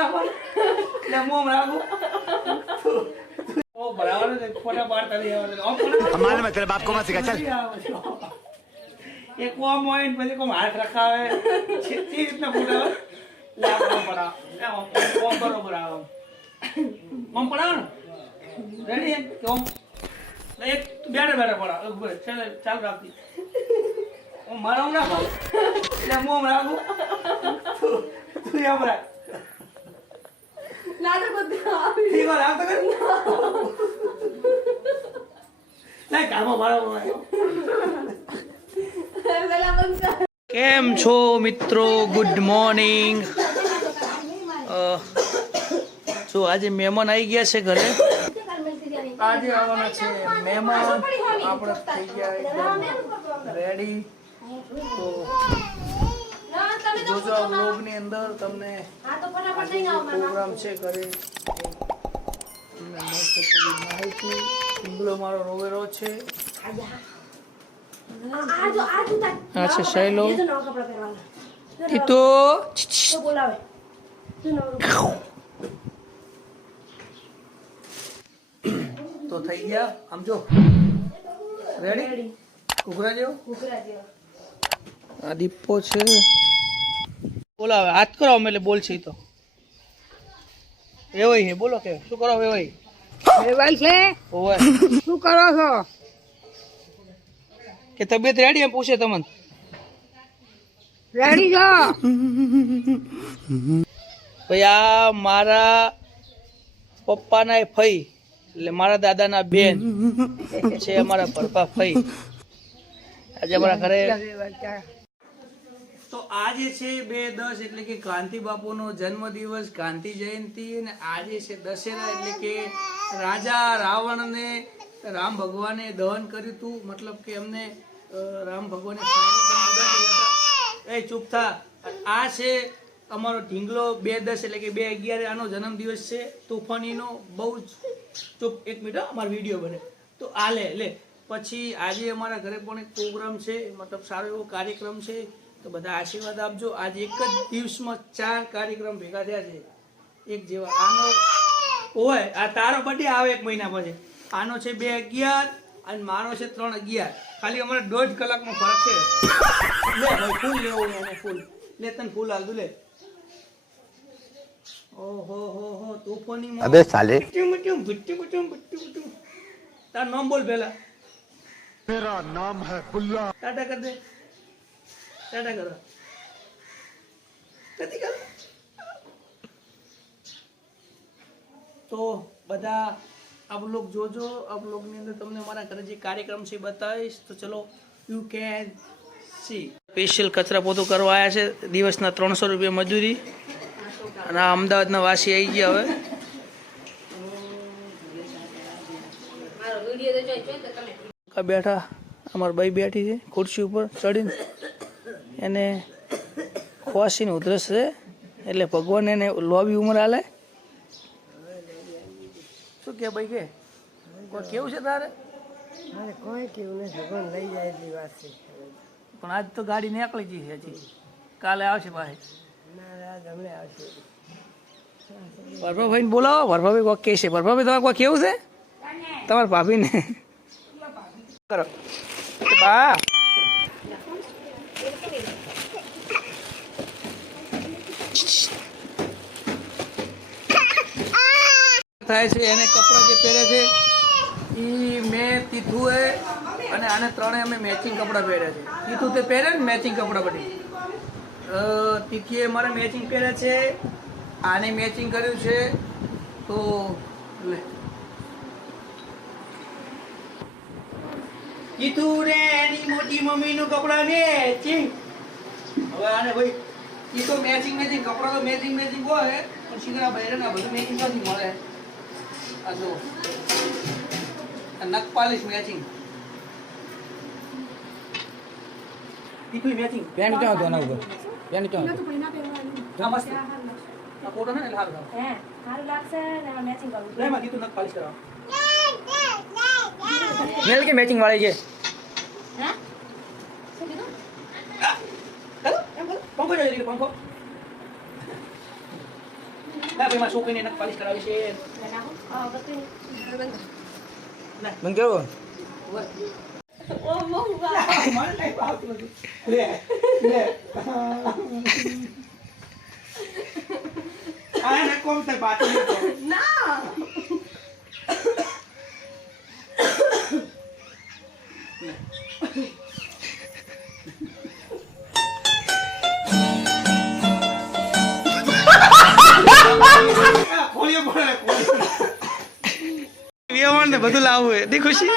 રાખો એટલે મોમ રાખો ઓ બરાબર છે ફોટા પાડતા નહીં આવે માલूम है तेरे बाप को मत सिखा चल એક ઓમ હોય ને પછી કોમ હાથ રખાવે છેતી રીતના ફોટા લાગો પડા ઓમ બરોબર આવે ઓમ પડાવ ને રેડી ઓમ એક બેઠા બેઠા પડા ઉભો ચાલુ રાખી ઓમ મારા ઓમ રાખો એટલે મોમ રાખો તું એમ રાખ લાડો બધા આવી ઠીક હોય રાખ તો કરી લાય કામો મારો પેલા બંધ કર કેમ છો મિત્રો ગુડ મોર્નિંગ જો આજે મહેમાન આવી ગયા છે ઘરે આજે આવવાના છે મહેમાન આપણે થઈ ગયા એકદમ રેડી તો જોજો આ વ્લોગની અંદર તમને પ્રોગ્રામ છે ઘરે તમને મસ્ત પૂરી માહિતી ઢીંગલો મારો રોવેરો છે આ છે શૈલો તીતો તો થઈ ગયા આમ જો રેડી ઘૂઘરા જેવો આ દીપો છે બોલાવે હાથ કરો અમે એટલે બોલશે તો એવાય હે બોલો કે શું કરો એવાય મોબાઈલ છે ઓય શું કરો છો કે તબિયત રેડી એમ પૂછે તમને રેડી છો ભાઈ આ મારા પપ્પાના ફઈ એટલે મારા દાદાના બેન છે અમારા ભરપા ફઈ આજે અમારા ઘરે તો આજે છે 2/10 એટલે કે ગાંધી બાપુનો જન્મદિવસ ગાંધી જયંતિ અને આજે છે દશેરા એટલે કે રાજા રાવણને રામ ભગવાને દહન કર્યું હતું મતલબ કે એમને રામ ભગવાને એ ચૂપ થા આ છે અમારો ઢીંગલો 2/10 એટલે કે 2/11 આનો જન્મદિવસ છે તોફાનીનો બહુ જ ચૂપ એક મિનિટ અમારો વિડીયો બને તો આ લે પછી આજે અમારા ઘરે પણ એક પ્રોગ્રામ છે મતલબ સારો એવો કાર્યક્રમ છે તો બધા આશીર્વાદ આપજો આજે એક જ દિવસમાં 4 કાર્યક્રમ ભેગા થયા છે એક જેવા આનો ઓય આ તારો બર્થડે આવે 1 મહિના પછી આનો છે 2/11 અને મારો છે 3/11 ખાલી અમારે 1.5 કલાકનો ફરક છે લે ભાઈ ફૂલ લેવો એને ફૂલ લે તને ફૂલ હાલ દુ લે ઓહો હો તોફાની अबे साले બુટ્ટુ તાર નામ બોલ પહેલા मेरा नाम है बुल्ला ટાટા કર દે ટાટા કરો કદી કર તો બધા આપ લોગ જોજો આપ લોગની અંદર તમને મારા ઘરે જે કાર્યક્રમ છે બતાવીશ તો ચલો યુ કેન સી સ્પેશિયલ કચરા પોતું કરવા આવ્યા છે દિવસના 300 રૂપિયા મજૂરી અને આ અમદાવાદના વાસી આવી ગયા હવે બેઠા અમારી બાઈ બેઠી છે ખુરશી ઉપર ચડીને એને ખોસીને ઉધરસ છે એટલે ભગવાન એને લોબી ઉંમર હાલે શું કે ભાઈ કે કોઈ કેવું છે તારે કોઈ કેવું નથી ભગવાન લઈ જાય એટલી વાત છે પણ આજ તો ગાડી નીકળી ગઈ છે હજી કાલે આવશે પાછી હમણાં આવશે ભરભાભાઈને બોલાવો ભરભાભાઈ કોઈ કહે છે ભરભાભાઈ તમારે કોઈ કેવું છે તમારા ભાભીને કરો બા થાય છે એને કપડાં જે પહેરે છે એ મેં તીથુએ અને આને ત્રણેય અમે મેચિંગ કપડાં પહેર્યા છે તીથું તે પહેરે ને મેચિંગ કપડાં બધી તીથીએ મારે મેચિંગ પહેર્યા છે આને મેચિંગ કર્યું છે તો લે તીથું ને એની મોટી મમ્મીનું કપડાં મેચિંગ હવે આને ભાઈ એ તો મેચિંગ કપડાં તો મેચિંગ હોય પણ શીખરા ભાઈ ને બધું મેચિંગ નથી મળે આ જો નખ પાલિશ મેચિંગ તીથું મેચિંગ પેન્ટ ક્યાં હતો એના ઉપર પેન્ટ ક્યાં હતો હા મસ્ત આ ફોટો ને હાલ હે સારું લાગશે ને મેચિંગ કરું લે માં તીથું નખ પાલિશ કરાવ મેલ કે મેચિંગ વાળી છે હે શું કીધું ચાલો એમ બોલો પંખો જોઈએ પંખો ભાઈ માં છોકરીને નખ પાલિશ કરાવી છે બંધ કરો મને નહીં ભાવતું હતું. લે આ ને કોમ થાય પાછું ખોલીએ પડે વ્યવહાર ને બધું લાવવું હોય દી ખુશી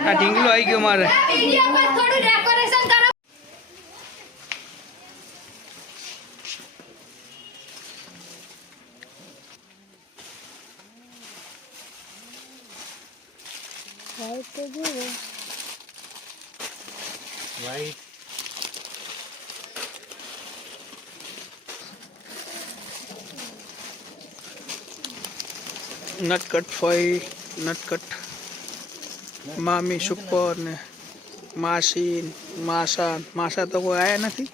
આ ઢીંગલો આવી ગયો મારે નટકટ ફઈ નટકટ મામી સુપર ને માસી માસા તો કોઈ આયા નથી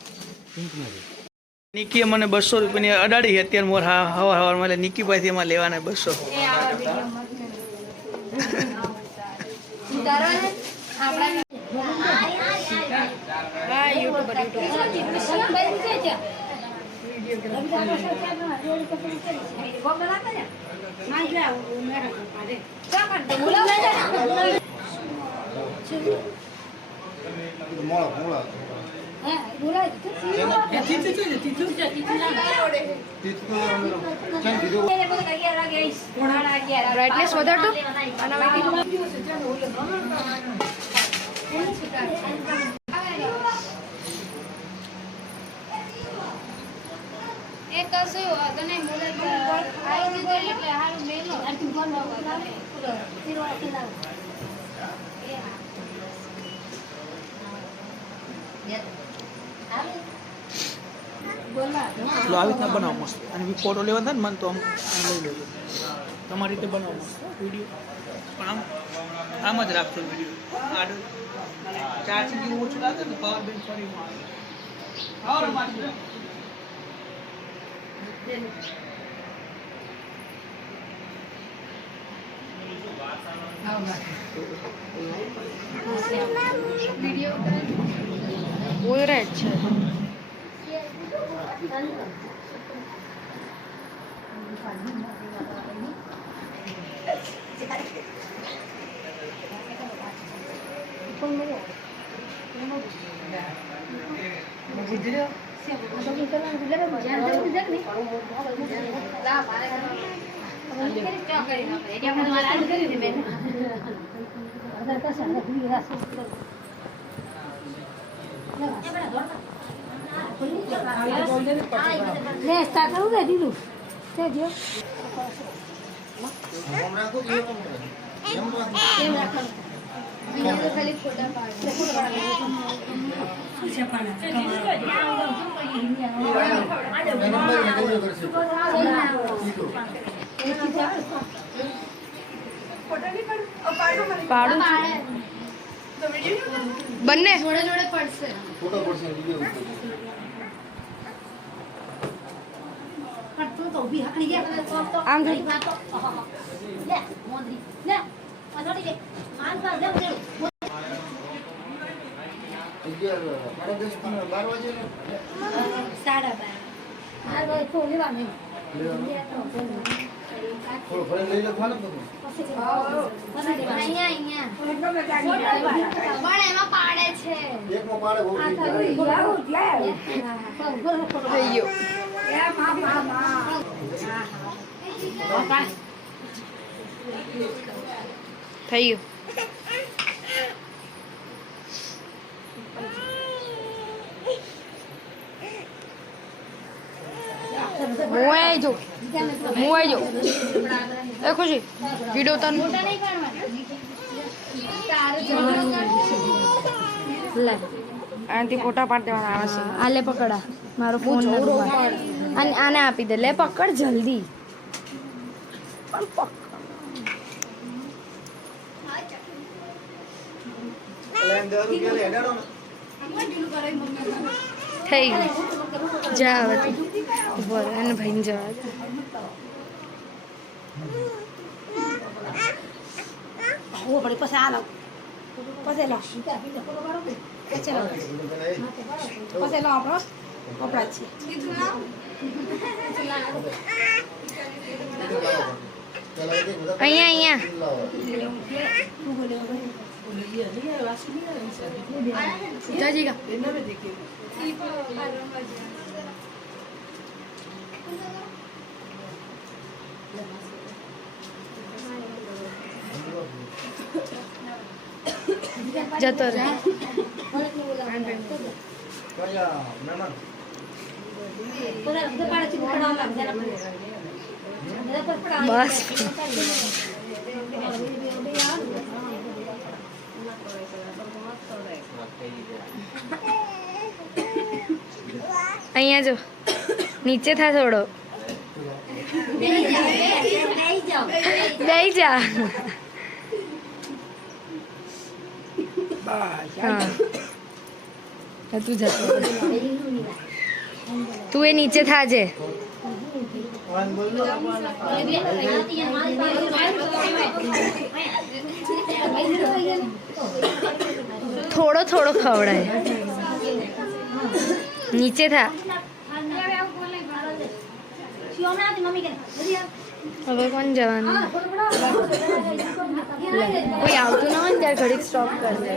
નિકીએ મને 200 રૂપિયાની અડાડી અત્યારે મોર હવાર હવારમાં એટલે નિકીભાઈથી એમાં લેવાના 200 બ્રાઇટનેસ વધારતો એ કશું વાંધો નહીં બોલે આવી ગયો એટલે હારું મેલો ચલો આવી રીતના બનાવો મસ્ત અને ફોટો લેવા થાય ને મને તો આમ લઈ લેજો તમારી રીતે બનાવો મસ્ત વિડીયો પણ આમ જ રાખજો વિડીયો આડો ચાર્જિંગ જેવું ઓછું લાગે ને પાવર બેંક ફરી આવે મારી બોલ રહે છે બંને જોડે જોડે પડશે આમ થઈ ગયું હું આવી જાઉં એ ખુશી વિડીયો તને લે આનાથી ફોટા પાડ દેવાના આવે છે. આ લે પકડા મારો ફોન અને આને આપી દે. લે પકડ જલ્દી. પણ પકડ. થઈ ગયું. જા હવે તું. ઉભો રહે અને ભાઈને જવા દે. અહીંયા જાજીગા. જતો રહે. બસ અહીંયા જો નીચે થા થોડો. બેહી જા. હા તું જતો. તું એ નીચે થાજે. થોડો થોડો ખવડાય. નીચે થા. હવે કોણ જવાનું? કોઈ આવતું ના હોય ને ત્યારે ઘડીક સ્ટોપ કરી દે.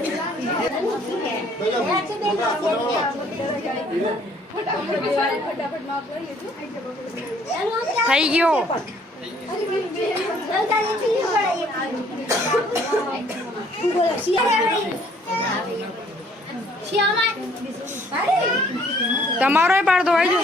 થઈ ગયો. તમારો પાડતો આવી જો.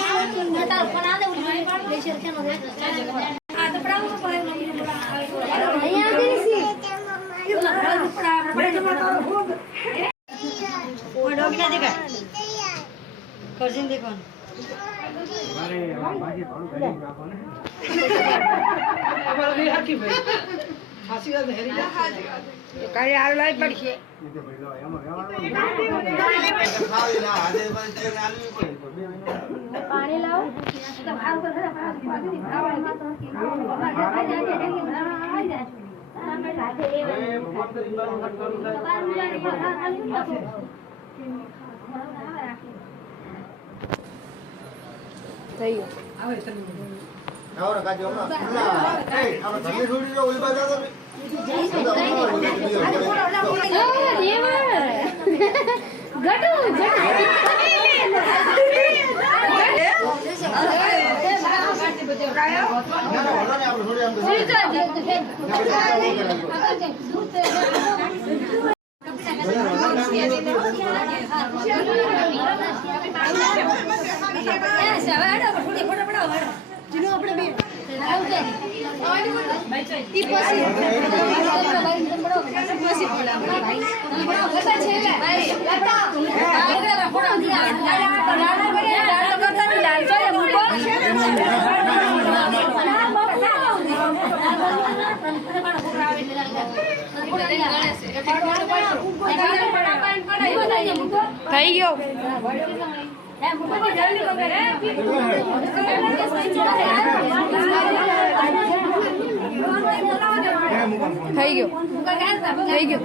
કાલે આર લાઈ પડશે. પાણી લાવો. થઈ ગયું. થઈ ગયો. થઈ ગયો. થઈ ગયો.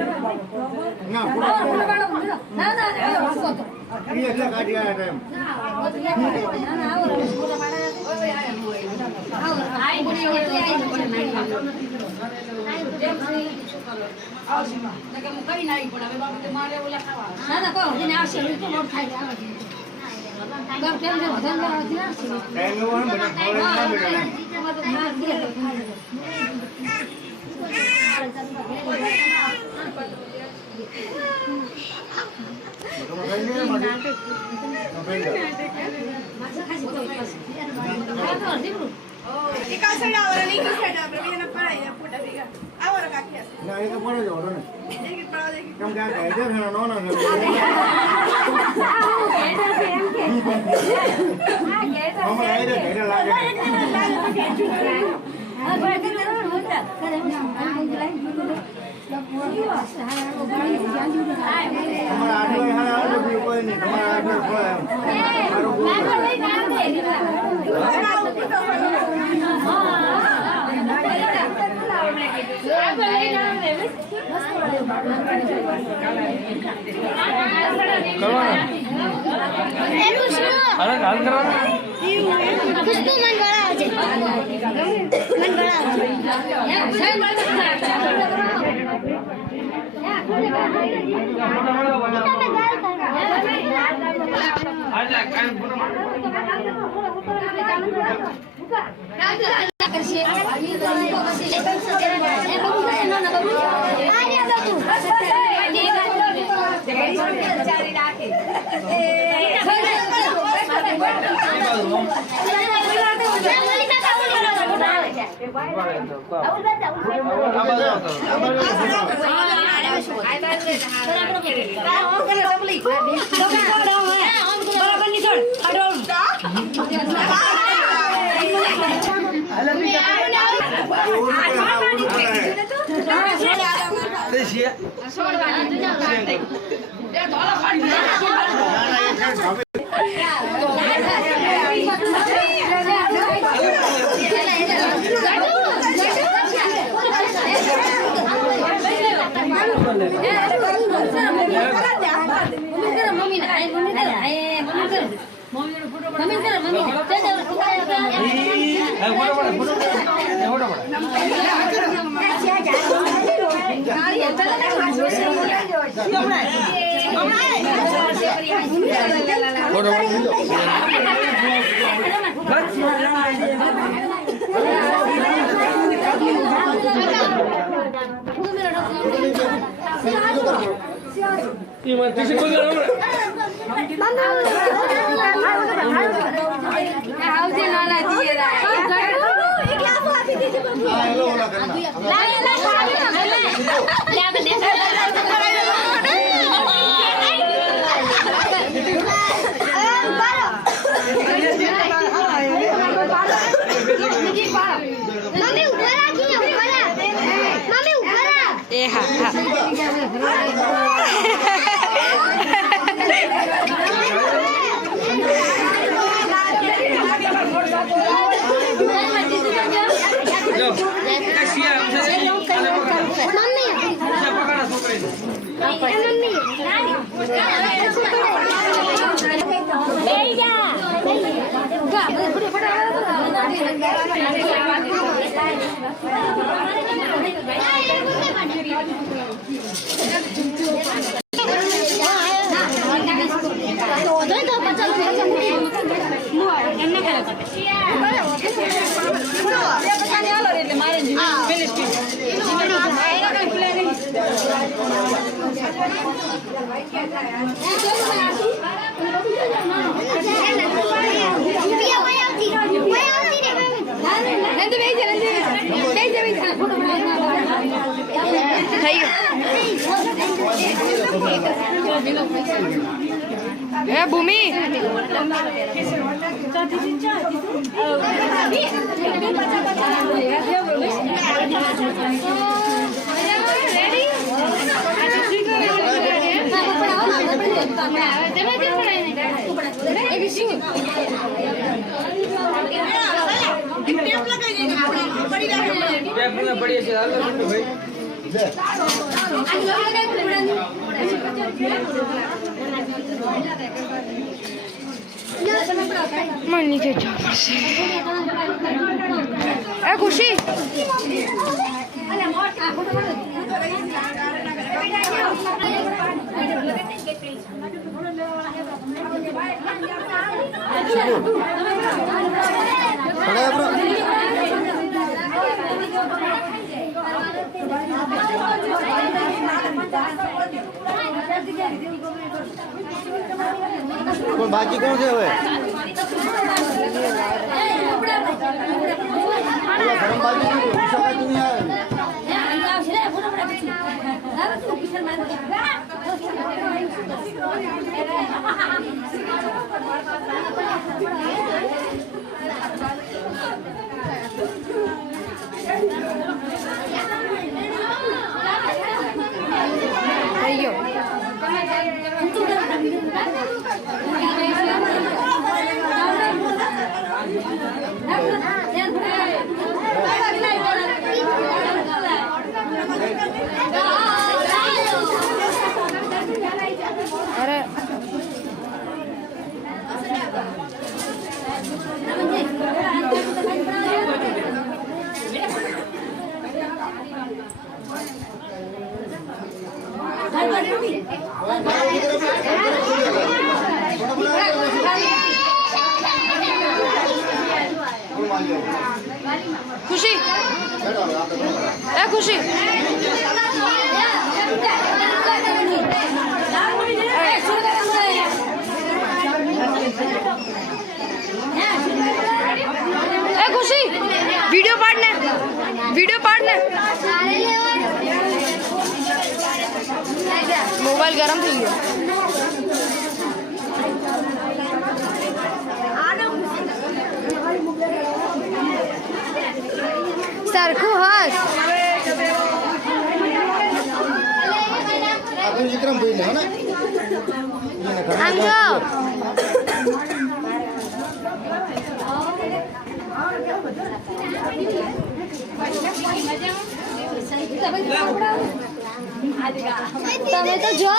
ભૂમિ મને નીચે જવા પડશે. એ ખુશી कौन बाकी कौन से हुए गरम बाजी नहीं आए అయ్యో అరే खुशी ए खुशी ए खुशी वीडियो पाड़ने मोबाइल गरम थी गयो सरखू हस अपन विक्रम भाई है ना आम जो તમે તો જો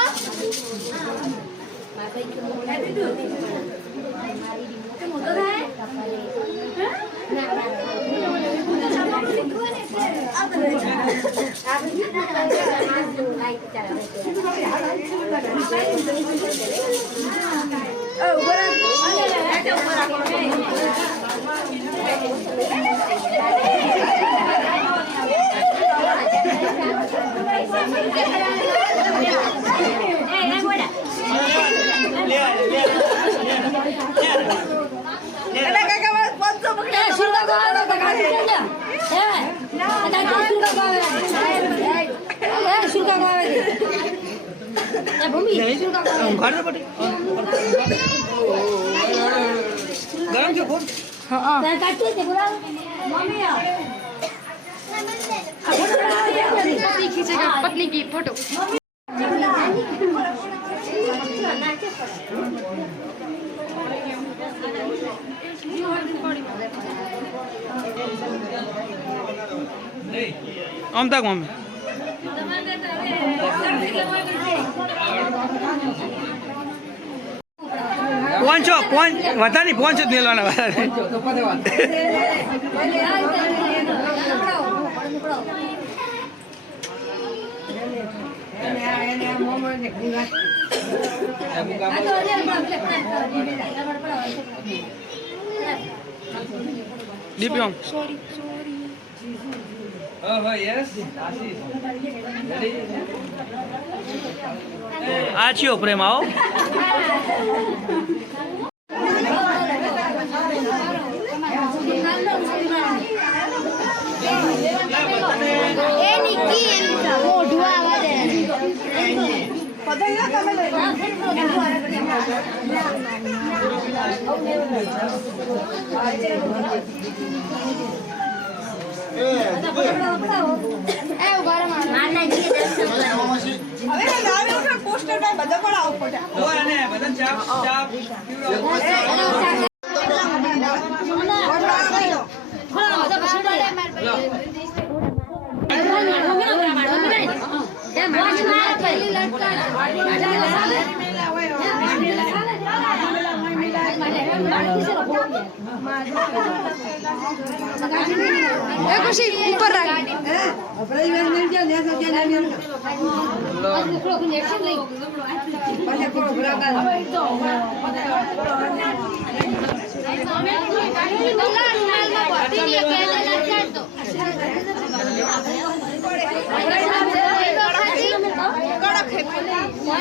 ગરમ છે ખૂબ पत्नी की फोटो આમ તક મમ્મી પહોંચો વધારે પહોંચો જ મેળવાના દીપ્યમ આ છીઓ પ્રેમ આવો ए निक्की मोढू आवाज है खुशी ऊपर रख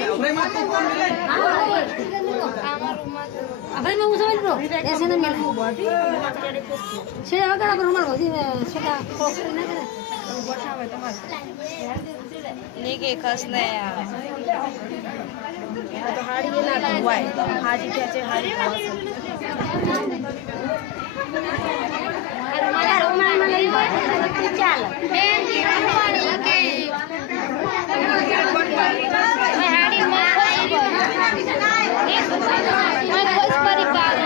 અભયમાં તું કોણ મિલે? આપણે હું સમજ બ્રો એસે ન મિલે છે વગર પર હમાર હોજી છોટા કોકરી ના કરે નીકે ખસને તો હાડી ના ધોવાય હાજી કે છે હાડી મારા રૂમમાં લઈ ગયો ચાલ બેન કી પાણી કે હાડી માં લઈ ગયો मैं बस पर ही पाल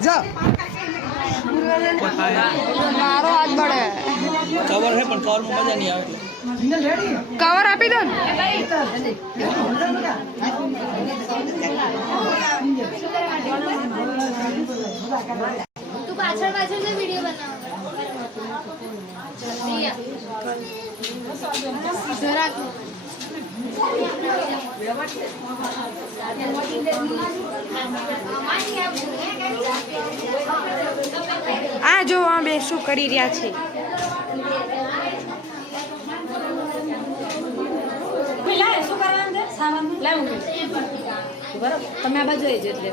જા મારો હાથ બળે કવર હે પણ કવરમાં મજા નહીં આવે કવર આપી દો ને तू पाछड़ पाछड़ से वीडियो बनाओ सीधा रखो આ જો આ બે શું કરી રહ્યા છે તમે આ બાજુ આવી જ એટલે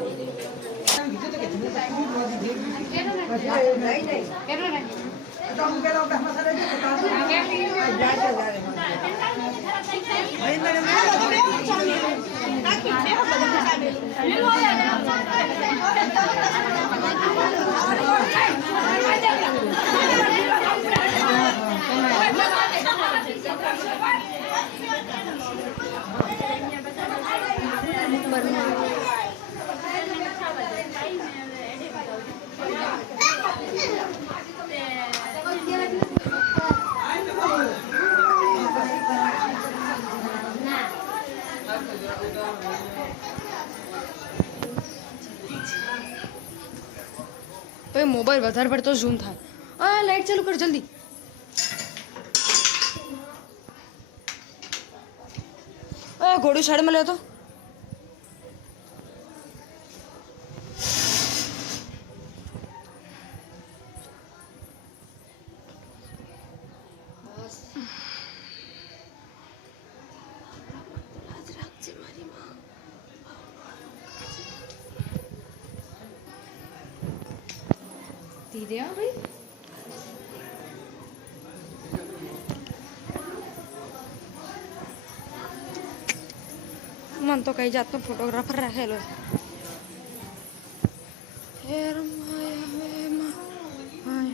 પછી મોબાઈલ વધારે પડતો ઝૂમ થાય આ લાઈટ ચાલુ કર જલ્દી ઘોડું સાઈડમાં લે તો ધીરે હા ભાઈ મન તો કઈ જાતનો ફોટોગ્રાફર રાખેલો હે રમાયા હે માં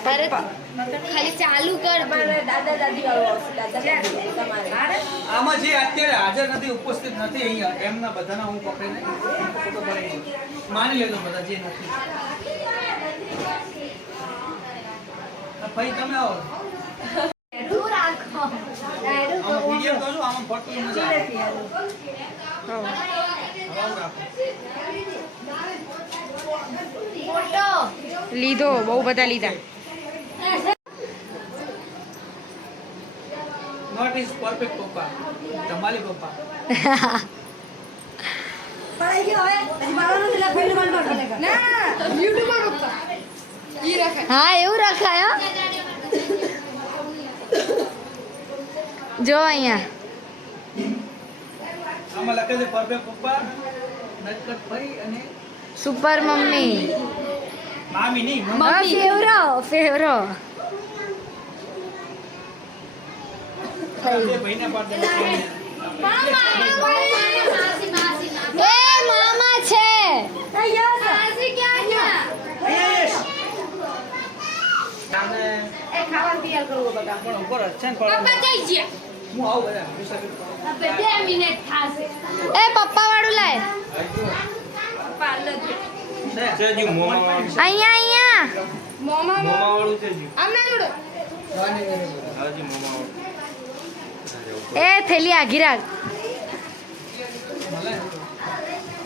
ખાલી ચાલુ કર દાદા દાદી આમાં જે અત્યારે હાજર નથી ઉપસ્થિત નથી અહીંયા એમના બધાના હું પકડીને ફોટો પડાવી માની લેજો બધા જે નથી ભાઈ તમે આવો રાખો આમાં વિડિયો તો જો આમાં ફોટો મજા આવે ફોટો લીધો બહુ બધા લીધા નોટ ઇઝ પરફેક્ટ પપ્પા તમારી પપ્પા હા એવું રખાય હો. જો અહીંયા આમાં લખે છે પરફેક્ટ પપ્પા નટકટ ભાઈ અને સુપર મમ્મી મામી નહીં હા, ફેવરો ફેવરો બે ભાઈને પાડ દે એ મામા છે અને તૈયાર કરવો બકા પણ ઉપર જ છે ને પપ્પા જઈ ગયા હું આવું બધા હવે 2 મિનિટ થાશે એ પપ્પા વાળું લાય પપ્પા અલગ અહીંયા મોમા આમને જોડો એ થેલી આગી રાખ